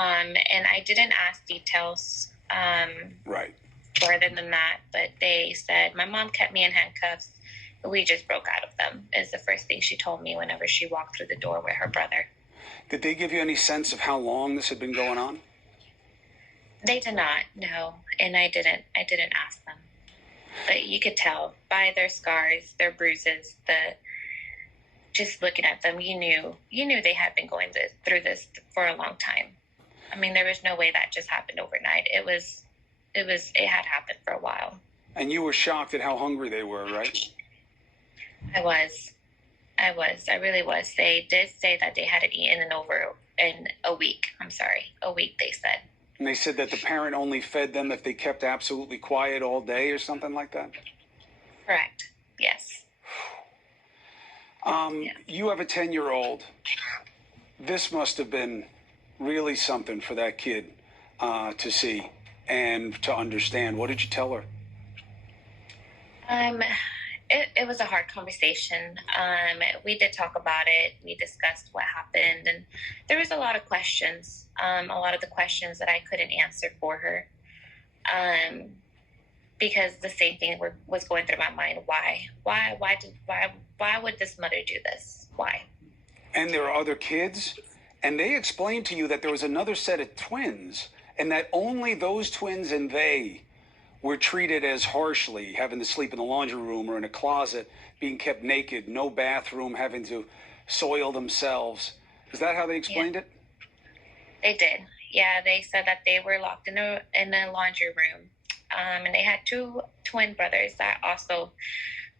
And I didn't ask details Right. further than that, but they said my mom kept me in handcuffs. We just broke out of them, is the first thing she told me whenever she walked through the door with her brother. Did they give you any sense of how long this had been going on? They did not, no, and I didn't ask them. But you could tell by their scars, their bruises, just looking at them, you knew they had been going through this for a long time. I mean, there was no way that just happened overnight. It had happened for a while. And you were shocked at how hungry they were, right? I really was. They did say that they hadn't eaten in a week. A week, they said. And they said that the parent only fed them if they kept absolutely quiet all day or something like that? Correct. Yes. You have a 10-year-old. This must have been really something for that kid to see and to understand. What did you tell her? It was a hard conversation. We did talk about it. We discussed what happened, and there was a lot of questions. A lot of the questions that I couldn't answer for her, because the same thing was going through my mind. Why would this mother do this? Why? And there are other kids, and they explained to you that there was another set of twins, and that only those twins and they were treated as harshly, having to sleep in the laundry room or in a closet, being kept naked, no bathroom, having to soil themselves. Is that how they explained it? They did. Yeah, they said that they were locked in the laundry room, and they had two twin brothers that also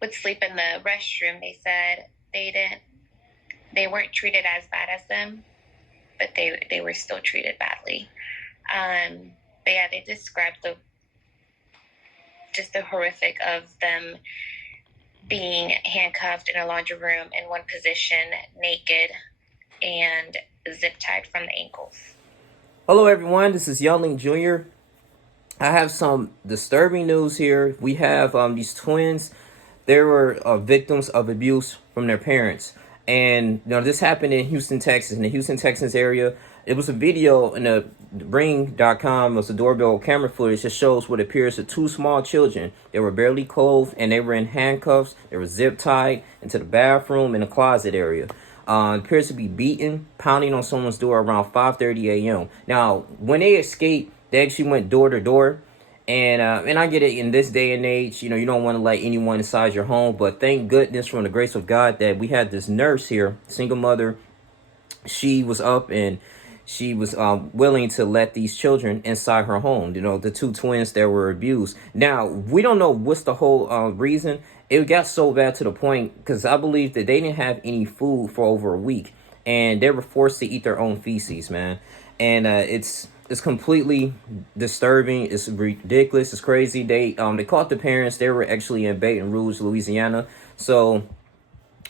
would sleep in the restroom. They said they weren't treated as bad as them, but they were still treated badly. But yeah, they described the horrific of them being handcuffed in a laundry room in one position, naked, and zip tied from the ankles. Hello everyone, this is Youngling Jr. I have some disturbing news here. We have these twins. They were victims of abuse from their parents. And this happened in Houston, Texas, in the Houston, Texas area. It was a video in the Ring.com. It was a doorbell camera footage that shows what appears to two small children. They were barely clothed and they were in handcuffs. They were zip tied into the bathroom in the closet area. Appears to be beaten, pounding on someone's door around 5:30 a.m. Now, when they escaped, they actually went door to door. And I get it, in this day and age, you don't want to let anyone inside your home. But thank goodness, from the grace of God, that we had this nurse here, single mother. She was up and she was willing to let these children inside her home, the two twins that were abused. Now, we don't know what's the whole reason. It got so bad to the point, because I believe that they didn't have any food for over a week. And they were forced to eat their own feces, man. And it's completely disturbing. It's ridiculous. It's crazy. They caught the parents. They were actually in Baton Rouge, Louisiana. So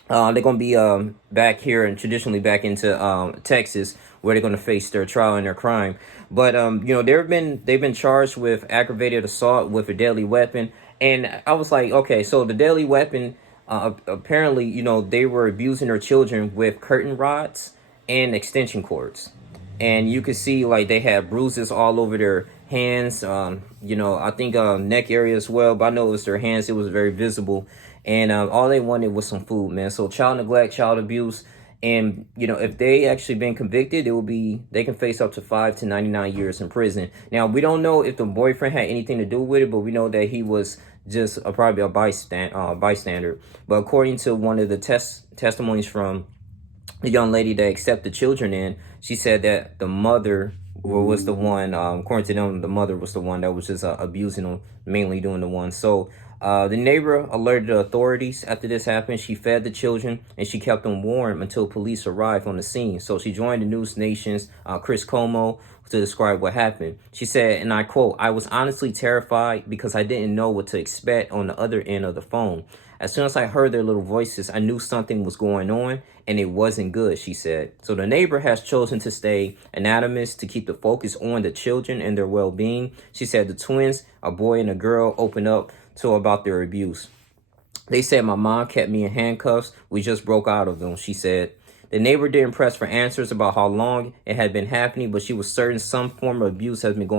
they're going to be back here and traditionally back into Texas, where they're going to face their trial and their crime. But they've been charged with aggravated assault with a deadly weapon. And I was like, okay, so the deadly weapon, apparently, they were abusing their children with curtain rods and extension cords. And you could see, like, they had bruises all over their hands, I think neck area as well. But I know it was their hands. It was very visible. And all they wanted was some food, man. So child neglect, child abuse. And, if they actually been convicted, they can face up to 5 to 99 years in prison. Now, we don't know if the boyfriend had anything to do with it, but we know that he was just probably a bystander. But according to one of the testimonies from the young lady that accepted children in, she said that the mother was the one, according to them, the mother was the one that was just abusing them, mainly doing the one. So the neighbor alerted the authorities after this happened. She fed the children and she kept them warm until police arrived on the scene. So she joined the News Nation's Chris Como to describe what happened. She said, and I quote, "I was honestly terrified because I didn't know what to expect on the other end of the phone. As soon as I heard their little voices, I knew something was going on and it wasn't good," she said. So the neighbor has chosen to stay anonymous to keep the focus on the children and their well-being. She said the twins, a boy and a girl, opened up to her about their abuse. They said, "My mom kept me in handcuffs. We just broke out of them," she said. The neighbor didn't press for answers about how long it had been happening, but she was certain some form of abuse has been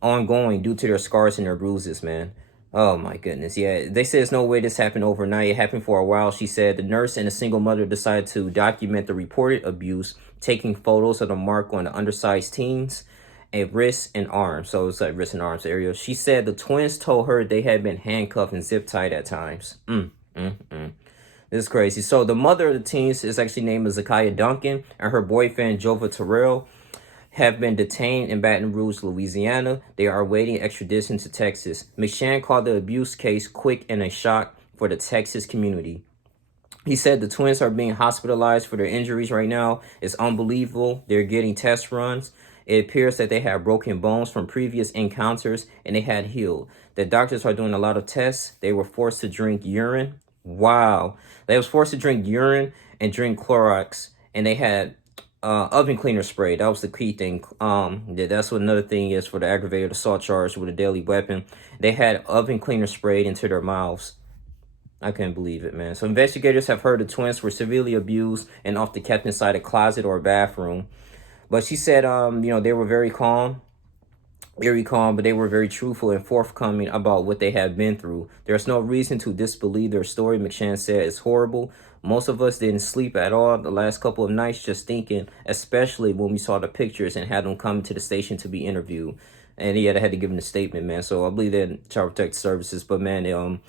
ongoing due to their scars and their bruises, man. Oh my goodness. Yeah, they say there's no way this happened overnight. It happened for a while, she said. The nurse and a single mother decided to document the reported abuse, taking photos of the mark on the undersized teens and wrists and arms. So it's like wrists and arms area. She said the twins told her they had been handcuffed and zip tied at times. This is crazy. So the mother of the teens is actually named Zakiya Duncan, and her boyfriend Jova Terrell have been detained in Baton Rouge, Louisiana. They are awaiting extradition to Texas. McShann called the abuse case quick and a shock for the Texas community. He said the twins are being hospitalized for their injuries right now. It's unbelievable. They're getting test runs. It appears that they had broken bones from previous encounters and they had healed. The doctors are doing a lot of tests. They were forced to drink urine. Wow. They was forced to drink urine and drink Clorox, and they had oven cleaner spray. That was the key thing. That's what another thing is for the aggravated assault charge with a deadly weapon. They had oven cleaner sprayed into their mouths. I couldn't believe it, man. So investigators have heard the twins were severely abused and often kept inside a closet or a bathroom. But she said, they were very calm, but they were very truthful and forthcoming about what they had been through. There's no reason to disbelieve their story, McShann said. It's horrible. Most of us didn't sleep at all the last couple of nights just thinking, especially when we saw the pictures and had them come to the station to be interviewed. And they had to give them a statement, man. So I believe that in Child Protective Services. But, man,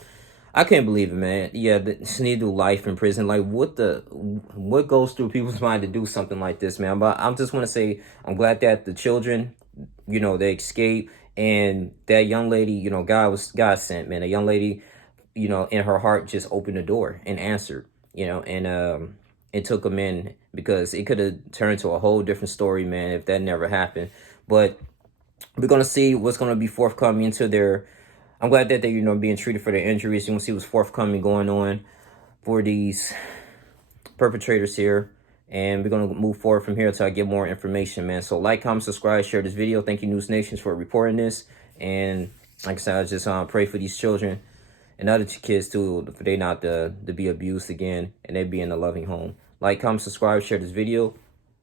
I can't believe it, man. Yeah, they need to do life in prison. Like, what goes through people's mind to do something like this, man? But I just want to say I'm glad that the children, they escaped. And that young lady, God sent, man. A young lady, in her heart just opened the door and answered, and it took them in, because it could have turned to a whole different story, man, if that never happened. But we're going to see what's going to be forthcoming into their... I'm glad that they're, being treated for their injuries. You can see what's forthcoming going on for these perpetrators here. And we're going to move forward from here until I get more information, man. So like, comment, subscribe, share this video. Thank you, News Nations, for reporting this. And like I said, I just pray for these children and other kids, too, for they not to be abused again and they be in a loving home. Like, comment, subscribe, share this video.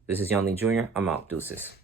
This is Youngling Jr. I'm out. Deuces.